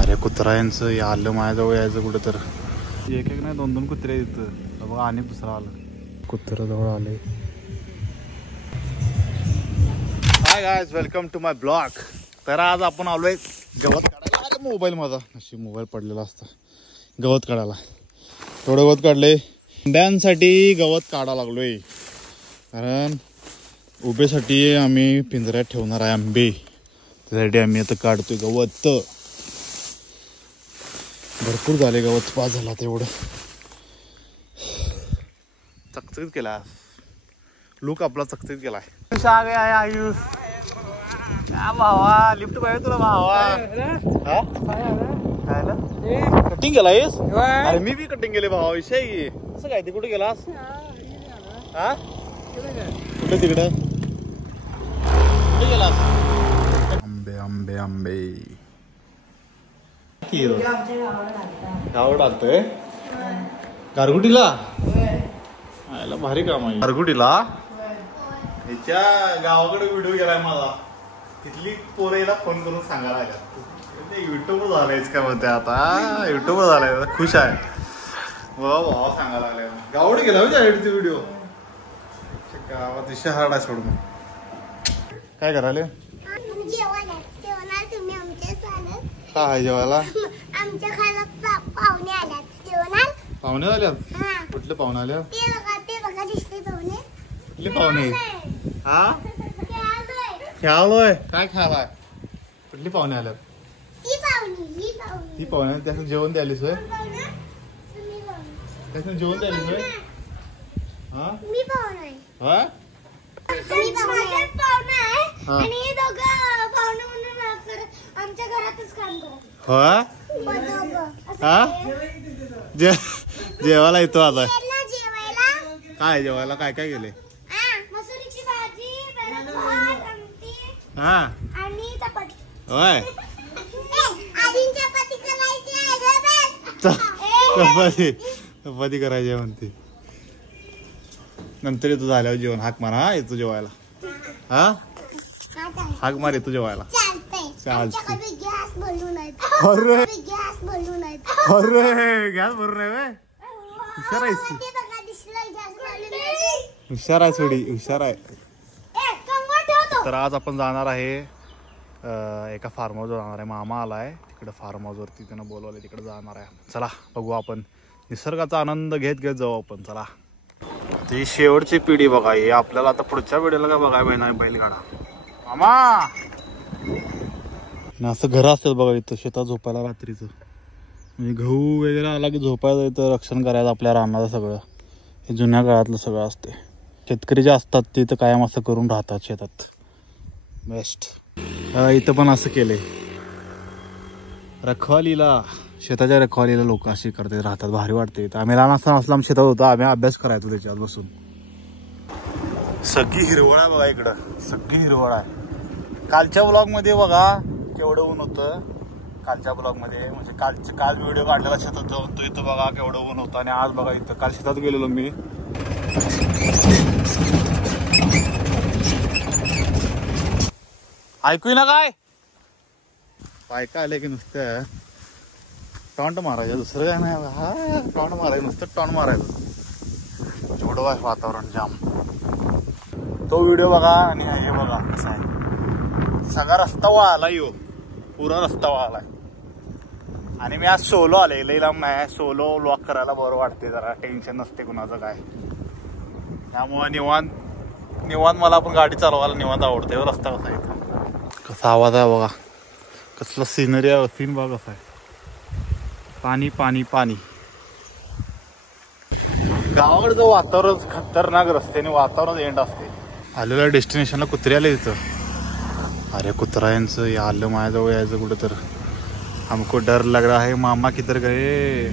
अरे कुत्र्यांचं आलं माझ्याजवळ यायचं कुठं तर एक एक नाही 2-2 कुत्रे येतं बघा आणि दुसरं आलं कुत्र जवळ आले. Hi guys, welcome to my blog. तर आज आपण आलोय गवत काढायला. अरे मोबाईल माझा अशी मोबाईल पडलेला असता गवत काढायला. थोडं गवत काढले. अंड्यांसाठी गवत काढा लागलोय कारण उभेसाठी आम्ही पिंजऱ्यात ठेवणार आहे आंबे. त्यासाठी आम्ही आता काढतोय गवत. भरपूर झाले गवत, पास झाला तेवढं. चकचकीत केला लुक आपला, चकचकीत केलाय. आयुष भावा लिफ्ट पाहिजे तुला भावा. कटिंग केलायस? अरे मी बी कटिंग केले भावा. विषय असं काय ते कुठे गेलास? हा कुठे तिकडं कुठे गेलास? आंबे आंबे आंबे गावाकडे आलतोय गारगुटीला. आयला भारी काम आहे गारगुटीला. याच्या गावाकडे व्हिडिओ गेलाय माझा. तिथली पोरेला फोन करून सांगायला युट्यूब झालायच का म्हणते. आता युट्यूब झालाय, खुश आहे भावा सांगायला लागलाय. गावाकडे गेला होते व्हिडिओ. गावात शहर आहे सोडून. काय करायला? काय जेवायला? आमच्या घरात पाहुणे आल्यात. जेवणार पाहुणे आल्यात? कुठले पाहुणे आल्या? ते बघा दिसते पाहुणे. कुठले पाहुणे? हा खेळालोय. काय खेळालाय? कुठली पाहुणे आल्यात? ती पाहुणे त्याचं जेवण द्यायलीस होय? त्याचं जेवण द्यायलीस होय? हा मी पाहुणे हा आणि हे दोघं पाहुणे म्हणून आमच्या घरातच काम करत. हा जेवायला येतो आता. जेवायला काय जेवायला काय काय गेले? मसुरीची भाजी, भात, आमटी हा आणि चपाती. होय आधी चपाती करायची चपाती चपाती करायची म्हणते. नंतर येतो झाल्यावर जेवण. हाक मार. हा येतो जेवायला. हा हाक मार येतो जेवायला. चालतंय. गॅस भरून आहेत. अरे गॅस भरून आहेत. अरे गॅस भरून आहे व्हय? हुशार आहेस तू. हुशार आहे थोडी हुशार आहे. तर आज आपण जाणार आहे एका फार्म हाऊसवर जाणार आहे. मामा आलाय तिकडे फार्म हाऊसवरती, त्यानं बोलवलंय तिकडे जाणार आहे. चला बघू आपण. निसर्गाचा आनंद घेत घेत जाऊ आपण. चला. ती शेवटची पिढी बघा. हे आपल्याला आता पुढच्या पिढीला काय बघाय पाहिजे बैलगाडा. मामा असं घर असतात बघा इथं शेतात झोपायला रात्रीचं. म्हणजे गहू वगैरे आला की झोपायला इथं रक्षण करायचं आपल्या रानाचं. सगळं हे जुन्या काळातलं सगळं असते. शेतकरी जे असतात ते इथं कायम असं करून राहतात शेतात. बेस्ट. इथं पण असं केलंय रखवालीला. शेताच्या रखवालीला लोक अशी करते राहतात. भारी वाटते. आम्ही लहान असताना असला शेतात होतो. आम्ही अभ्यास करायचो त्याच्यात बसून. सगळी हिरवळ आहे बघा इकडं. सगळी हिरवळ आहे. कालच्या ब्लॉग मध्ये बघा केवढं ऊन होतं. कालच्या ब्लॉग मध्ये म्हणजे काल व्हिडिओ काढलेला शेतात होतो. इथं बघा केवढं ऊन होतं. आणि आज बघा इथं काल शेतात गेलेलो मी. ऐकू ना काय बायका आले की नुसतं टॉन्ट मारायचं. दुसरं काय नाही. हा टॉन्ट मारायचं नुसतं टॉन्ट मारायचं. जेवढं आहे वातावरण जाम. तो व्हिडिओ बघा आणि हे बघा कसं आहे. सगळा रस्ता वाळाला येऊ. पुरा रस्ता वाळालाय. आणि मी आज सोलो आले. लई लांब नाही. सोलो व्लॉग करायला बरं वाटते. जरा टेन्शन नसते कुणाचं काय. त्यामुळे निवांत मला पण गाडी चालवायला निवांत आवडते. रस्ता कसा आहे कसा आवाज आहे बघा. कसलं सिनरी आहे. सीन बघा कसा आहे. पाणी पाणी पाणी. गावाकडचं वातावरण खतरनाक. रस्त्याने वातावरण एंड असते. आलेल्या डेस्टिनेशनला कुत्रे आले तिथं. अरे कुत्र्यांचं आलं माझ्याजवळ यायचं कुठं तर. हमको डर लग रहा है मामा किधर गए.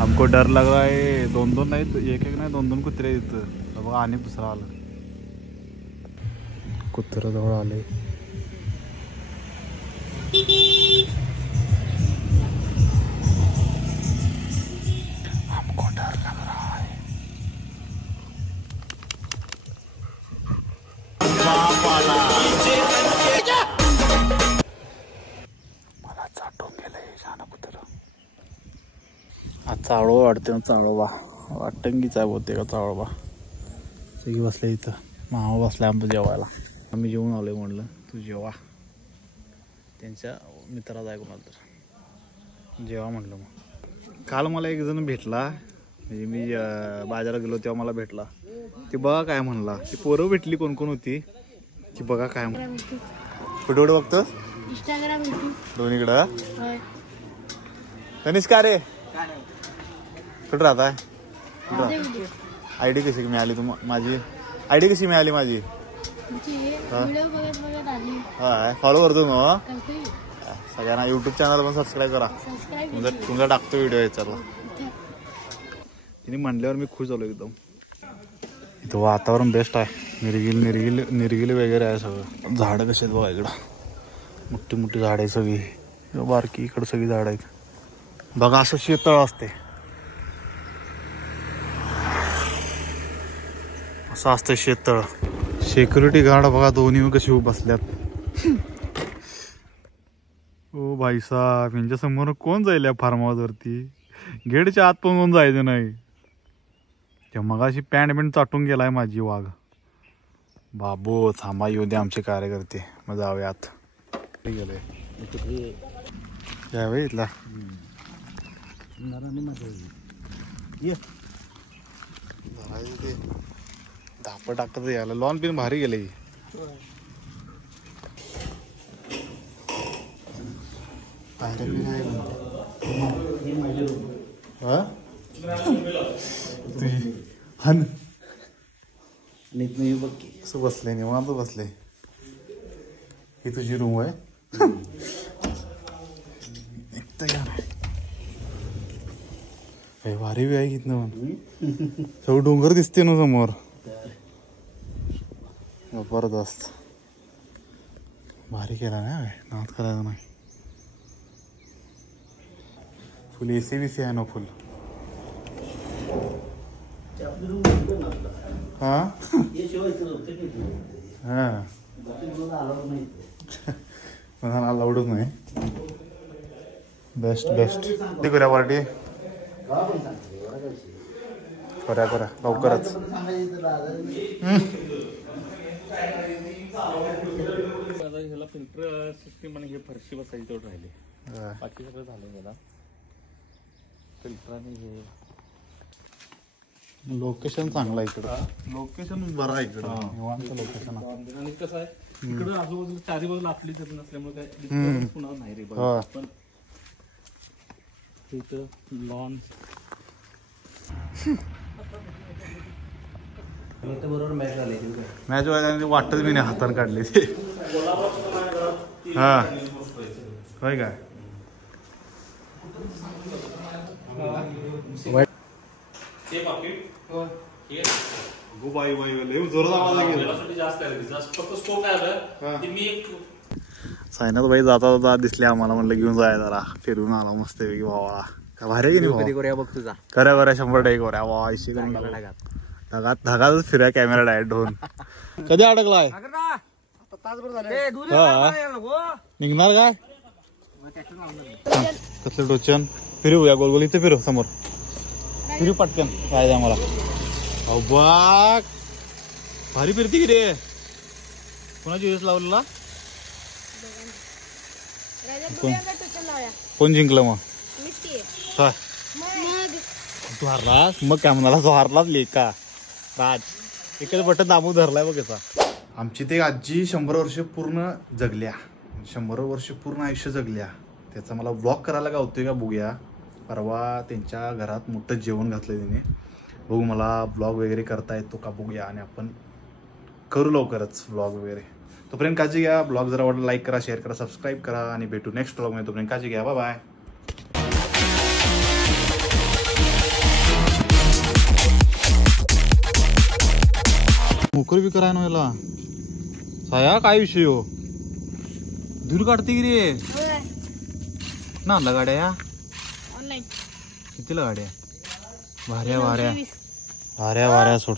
हमको डर लग रहा है. 2-2 नाही एक नाही 2-2 कुत्रे तिथं बघा. आणि दुसरं आलं कुत्र जवळ आले. हमको डर लग रहा है. चावळवा वाटते ना, चावळवा वाटंगीच आहे बोलते का चावळवा. सगळी बसले इथं, मामा बसला आमचं जेवायला. आम्ही जेवून आलोय म्हणलं तू जेवा. त्यांच्या मित्राचा आहे कोणाला तर जेवा म्हटलं. मग काल मला एक जण भेटला, म्हणजे मी बाजारात गेलो तेव्हा मला भेटला. ती बघा काय म्हणला, ती पोरं भेटली कोण कोण होती ती बघा काय कुठे कुठे बघतो इंस्टाग्राम दोन्हीकडं. तनिष्का रे कुठं राहताय? आयडी कशी मिळाली माझी? आयडी कशी मिळाली माझी? हा फॉलो करतो मग. सगळ्यांना युट्यूब चॅनल पण सबस्क्राईब करा. तुमचा टाकतो व्हिडिओ याच्याला. तिने म्हणल्यावर मी खुश झालो एकदम. इथं वातावरण बेस्ट आहे. निर्गिल वगैरे आहे सगळं. झाडं कशी आहेत बघा इकडं. मोठी मोठी झाडं आहे सगळी. बारकी इकडं सगळी झाडं आहेत. बघा असं शेततळ असते. असं असतं शेततळ. सिक्युरिटी गार्ड बघा दोन्ही कशी उभं बसल्यात. ओ भाई साहेब, यांच्या समोर कोण जाईल या फार्म हाऊस वरती? गेटच्या आत पण कोण जायचं नाही. त्या मगाशी पॅन्ट चाटून गेलाय माझी वाघ. बाबू थांबा येऊ दे आमचे कार्यकर्ते, मग जाऊयात. गेले यावे इथला धापड टाकत यायला. लॉन पिन भारी गेले. असं बसले निवांत बसले. ही तुझी रूम आहे. भारी बी आहे किती सगळं डोंगर दिसते ना समोर. जबरदस्त भारी केला ना, नाद करायचं नाही. फुल एसी बीसी आहे ना फुल. हा हा अलाउडच नाही. Best best. ते करूया पार्टी. करा लवकरच. फिल्टर सिस्टीम आणि हे फरशी बसायची तेवढं राहिले. बाकी सगळं झालं त्याला. फिल्टर आणि हे लोकेशन चांगलं आहे इकडं. लोकेशन बरं आहे इकडं. निवांत लोकेशन. आणि कसं आहे इकडं आजूबाजूला चारी बाजूला आपली जमीन नसल्यामुळे काय पुन्हा नाही रे. पण इथं लॉन बरोबर मॅच व्हायला वाटत मी नाही हातानं काढले ते. हा होय काय. सायनाथ भाई जाता दिसले आम्हाला. म्हणलं घेऊन जाय जरा फिरून आला मस्त पैकी. भावा का भारी की नाही बघ तुझा. करा 100% करूया. वा ऐशी धगातच फिरूया कॅमेरा डायरेक्ट होऊन. कधी अडकलाय निघणार काय? कसलं टोचन. फिरूया गोलगोल. इथे फिरू समोर फिरू पटकन काय आम्हाला. बाग भारी फिरती की रे. कोणाची वेस लावलेला? कोण जिंकलं मग? तू हारलास. मग काय म्हणाला तो हारलाच लेका. राज एकच बटन दाबून धरलाय बघ कसा. आमची ते आजी 100 वर्ष पूर्ण जगल्या. 100 वर्ष पूर्ण आयुष्य जगल्या. त्याचा मला ब्लॉग करायला का होतोय का बघूया. परवा त्यांच्या घरात मोठं जेवण घातलं तिने. बघू मला ब्लॉग वगैरे करता येतो का बघूया. आणि आपण करू लवकरच ब्लॉग वगैरे. तोपर्यंत काळजी घ्या. ब्लॉग जर आवडला लाईक करा, शेअर करा, सबस्क्राईब करा. आणि भेटू नेक्स्ट ब्लॉगमध्ये. तोपर्यंत काळजी घ्या. Bye bye. नोकरी बी कराय ना याला. साया काय विषय हो. दूर काढते की रे. ना आणला गाड्या या कितीला गाड्या. भाऱ्या सोड.